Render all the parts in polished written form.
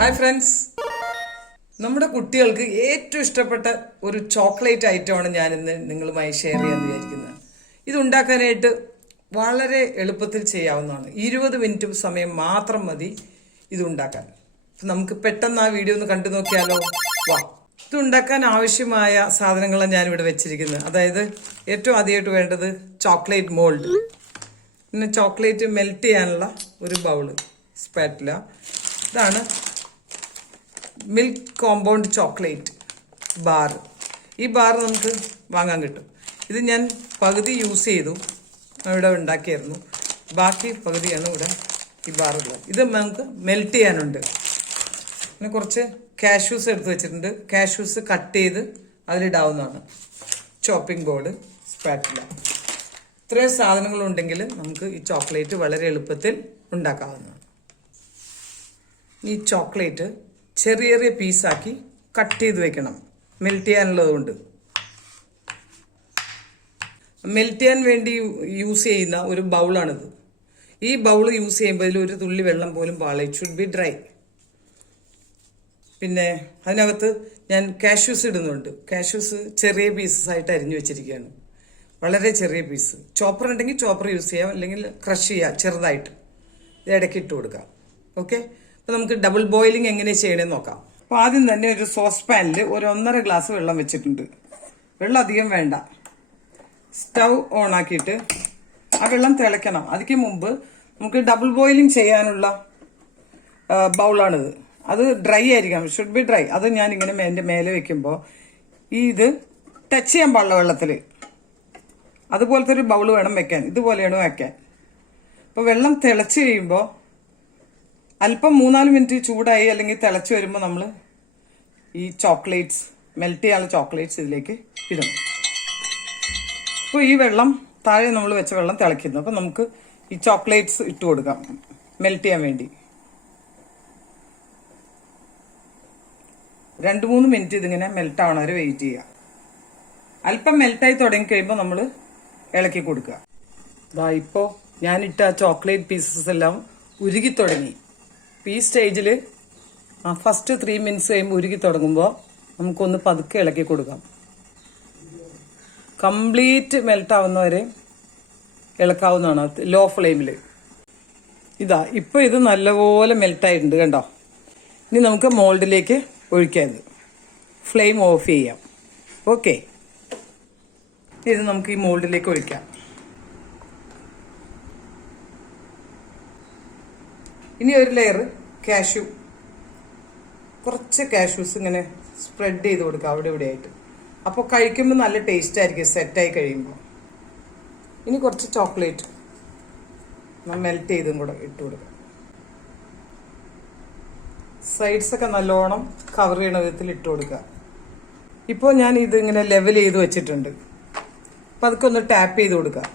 Hi friends, നമ്മുടെ കുട്ടികൾക്ക് ഏറ്റവും ഇഷ്ടപ്പെട്ട ഒരു ചോക്ലേറ്റ് ഐറ്റമാണ് ഞാൻ ഇന്ന് നിങ്ങളുമായി ഷെയർ ചെയ്യാൻ വിചാരിക്കുന്നത്. ഇത് ഉണ്ടാക്കാനായിട്ട് വളരെ എളുപ്പത്തിൽ ചെയ്യാവുന്നതാണ്. 20 മിനിറ്റ് സമയം മാത്രം മതി ഇത് ഉണ്ടാക്കാൻ. നമുക്ക് പെട്ടെന്ന് ആ വീഡിയോ ഒന്ന് കണ്ടു നോക്കിയാലോ? വാ. ഇത് ഉണ്ടാക്കാൻ ആവശ്യമായ സാധനങ്ങളാണ് ഞാനിവിടെ വെച്ചിരിക്കുന്നത്. അതായത് ഏറ്റവും ആദ്യമായിട്ട് വേണ്ടത് ചോക്ലേറ്റ് മോൾഡ്, പിന്നെ ചോക്ലേറ്റ് മെൽറ്റ് ചെയ്യാനുള്ള ഒരു ബൗള്, സ്പാറ്റില. ഇതാണ് മിൽക്ക് കോമ്പൗണ്ട് ചോക്ലേറ്റ് ബാർ. ഈ ബാർ നമുക്ക് വാങ്ങാൻ കിട്ടും. ഇത് ഞാൻ പകുതി യൂസ് ചെയ്തു, ഇവിടെ ഉണ്ടാക്കിയായിരുന്നു. ബാക്കി പകുതിയാണ് ഇവിടെ ഈ ബാറുള്ളത്. ഇത് നമുക്ക് മെൽറ്റ് ചെയ്യാനുണ്ട്. പിന്നെ കുറച്ച് കാഷ്യൂസ് എടുത്ത് വെച്ചിട്ടുണ്ട്. കാഷ്യൂസ് കട്ട് ചെയ്ത് അതിലിടാവുന്നതാണ്. Chopping board, spatula. ഇത്രയും സാധനങ്ങളുണ്ടെങ്കിൽ നമുക്ക് ഈ ചോക്ലേറ്റ് വളരെ എളുപ്പത്തിൽ ഉണ്ടാക്കാവുന്നതാണ്. ഈ ചോക്ലേറ്റ് ചെറിയ ചെറിയ പീസാക്കി കട്ട് ചെയ്ത് വെക്കണം, മെൽറ്റ് ചെയ്യാനുള്ളത് കൊണ്ട്. മെൽറ്റ് ചെയ്യാൻ വേണ്ടി യൂസ് ചെയ്യുന്ന ഒരു ബൗളാണിത്. ഈ ബൗൾ യൂസ് ചെയ്യുമ്പോൾ ഇതിൽ ഒരു തുള്ളി വെള്ളം പോലും പാടില്ല. It should be dry. പിന്നെ അതിനകത്ത് ഞാൻ കാഷ്യൂസ് ഇടുന്നുണ്ട്. കാഷ്യൂസ് ചെറിയ പീസസ് ആയിട്ട് അരിഞ്ഞു വെച്ചിരിക്കുകയാണ്, വളരെ ചെറിയ പീസ്. ചോപ്പർ ഉണ്ടെങ്കിൽ ചോപ്പർ യൂസ് ചെയ്യാം, അല്ലെങ്കിൽ ക്രഷ് ചെയ്യാം ചെറുതായിട്ട്. ഇത് ഇടയ്ക്ക് ഇട്ട് കൊടുക്കാം. ഓക്കെ, അപ്പോൾ നമുക്ക് ഡബിൾ ബോയിലിംഗ് എങ്ങനെ ചെയ്യണമെന്ന് നോക്കാം. അപ്പോൾ ആദ്യം തന്നെ ഒരു സോസ് പാനിൽ ഒരു 1.5 ഗ്ലാസ് വെള്ളം വെച്ചിട്ടുണ്ട്. വെള്ളം അധികം വേണ്ട. സ്റ്റൗ ഓൺ ആക്കിയിട്ട് ആ വെള്ളം തിളയ്ക്കണം. അതിക്ക് മുമ്പ് നമുക്ക് ഡബിൾ ബോയിലിംഗ് ചെയ്യാനുള്ള ബൗളാണിത്. അത് ഡ്രൈ ആയിരിക്കണം, ഷുഡ് ബി ഡ്രൈ. അത് ഞാൻ ഇങ്ങനെ എൻ്റെ മേലെ വെക്കുമ്പോൾ ഇത് ടച്ച് ചെയ്യാൻ പാടില്ല വെള്ളത്തിൽ. അതുപോലത്തെ ഒരു ബൗൾ വേണം വെക്കാൻ. ഇതുപോലെയാണ് വെക്കാൻ. അപ്പോൾ വെള്ളം തിളച്ച് കഴിയുമ്പോൾ അല്പം 3-4 മിനിറ്റ് ചൂടായി അല്ലെങ്കിൽ തിളച്ച് വരുമ്പോൾ നമ്മൾ ഈ ചോക്ലേറ്റ്സ്, മെൽറ്റ് ചെയ്യാനുള്ള ചോക്ലേറ്റ്സ് ഇതിലേക്ക് ഇടണം. അപ്പോൾ ഈ വെള്ളം താഴെ നമ്മൾ വെച്ച വെള്ളം തിളയ്ക്കുന്നു. അപ്പോൾ നമുക്ക് ഈ ചോക്ലേറ്റ്സ് ഇട്ട് കൊടുക്കാം മെൽറ്റ് ചെയ്യാൻ വേണ്ടി. 2-3 മിനിറ്റ് ഇതിങ്ങനെ മെൽറ്റ് ആവണ വരെ വെയിറ്റ് ചെയ്യുക. അല്പം മെൽറ്റായി തുടങ്ങി കഴിയുമ്പോൾ നമ്മൾ ഇളക്കി കൊടുക്കുക. ഇതാ ഇപ്പോൾ ഞാനിട്ട ചോക്ലേറ്റ് പീസസ് എല്ലാം ഉരുകി തുടങ്ങി. ഈ സ്റ്റേജിൽ ഫസ്റ്റ് 3 മിനിറ്റ്സ് കഴിയുമ്പോൾ ഉരുകി തുടങ്ങുമ്പോൾ നമുക്കൊന്ന് പതുക്കെ ഇളക്കി കൊടുക്കാം. കംപ്ലീറ്റ് മെൽറ്റ് ആവുന്നവരെ ഇളക്കാവുന്നതാണ്, ലോ ഫ്ലെയിമിൽ. ഇതാ ഇപ്പോൾ ഇത് നല്ലപോലെ മെൽറ്റായിട്ടുണ്ട്, കണ്ടോ? ഇനി നമുക്ക് മോൾഡിലേക്ക് ഒഴിക്കാം. ഇത് ഫ്ലെയിം ഓഫ് ചെയ്യാം. ഓക്കെ, ഇത് നമുക്ക് ഈ മോൾഡിലേക്ക് ഒഴിക്കാം. ഇനി ഒരു ലെയർ കാഷ്യൂ, കുറച്ച് കാഷ്യൂസ് ഇങ്ങനെ സ്പ്രെഡ് ചെയ്ത് കൊടുക്കുക അവിടെ ഇവിടെ ആയിട്ട്. അപ്പോൾ കഴിക്കുമ്പോൾ നല്ല ടേസ്റ്റ് ആയിരിക്കും സെറ്റായി കഴിയുമ്പോൾ. ഇനി കുറച്ച് ചോക്ലേറ്റ് മെൽറ്റ് ചെയ്തും കൂടെ ഇട്ട് കൊടുക്കുക. സൈഡ്സൊക്കെ നല്ലോണം കവർ ചെയ്യണ വിധത്തിൽ ഇട്ട് കൊടുക്കുക. ഇപ്പോൾ ഞാൻ ഇതിങ്ങനെ ലെവൽ ചെയ്ത് വെച്ചിട്ടുണ്ട്. അപ്പം അതൊക്കെ ഒന്ന് ടാപ്പ് ചെയ്ത് കൊടുക്കുക,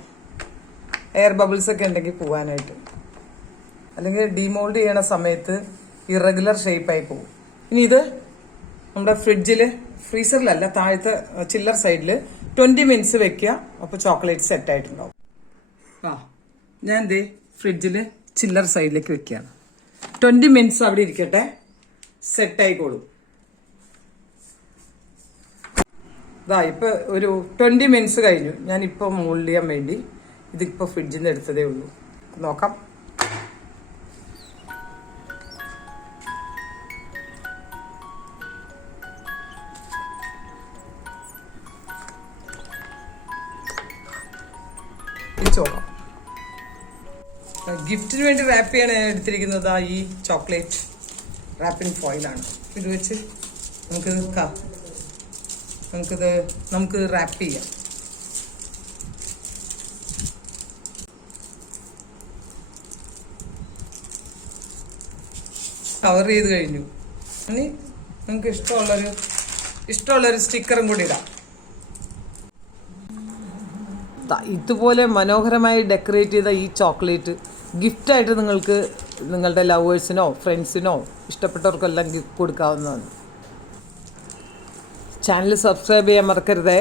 എയർ ബബിൾസ് ഒക്കെ ഉണ്ടെങ്കിൽ പോകാനായിട്ട്. അല്ലെങ്കിൽ ഡിമോൾഡ് ചെയ്യണ സമയത്ത് ഇറഗുലർ ഷേപ്പായി പോകും. ഇനി ഇത് നമ്മുടെ ഫ്രീസറിലല്ല, താഴത്തെ ചില്ലർ സൈഡിൽ 20 മിനിറ്റ്സ് വെക്കുക. അപ്പോൾ ചോക്ലേറ്റ് സെറ്റായിട്ടുണ്ടാവും. ഞാൻ ദേ ഫ്രിഡ്ജിൽ ചില്ലർ സൈഡിലേക്ക് വെക്കുകയാണ്. 20 മിനിറ്റ്സ് അവിടെ ഇരിക്കട്ടെ, സെറ്റായിക്കോളും. ഇതാ ഇപ്പോൾ ഒരു 20 മിനിറ്റ്സ് കഴിഞ്ഞു. ഞാനിപ്പോൾ മോൾഡ് ചെയ്യാൻ വേണ്ടി ഇതിപ്പോൾ ഫ്രിഡ്ജിൽ നിന്ന് എടുത്തതേ ഉള്ളൂ. നോക്കാം. നോക്കാം. ഗിഫ്റ്റിന് വേണ്ടി റാപ്പ് ചെയ്യാൻ ഞാൻ എടുത്തിരിക്കുന്നത് ഈ ചോക്ലേറ്റ് റാപ്പിംഗ് ഫോയിലാണ്. ഇത് വെച്ച് നമുക്ക് റാപ്പ് ചെയ്യാം. കവർ ചെയ്ത് കഴിഞ്ഞു. ഇനി നമുക്ക് ഇഷ്ടമുള്ളൊരു സ്റ്റിക്കറും കൂടി ഇടാം. ഇതുപോലെ മനോഹരമായി ഡെക്കറേറ്റ് ചെയ്ത ഈ ചോക്ലേറ്റ് ഗിഫ്റ്റായിട്ട് നിങ്ങൾക്ക് നിങ്ങളുടെ ലവേഴ്സിനോ ഫ്രണ്ട്സിനോ ഇഷ്ടപ്പെട്ടവർക്കെല്ലാം ഗിഫ്റ്റ് കൊടുക്കാവുന്നതാണ്. ചാനൽ സബ്സ്ക്രൈബ് ചെയ്യാൻ മറക്കരുതേ.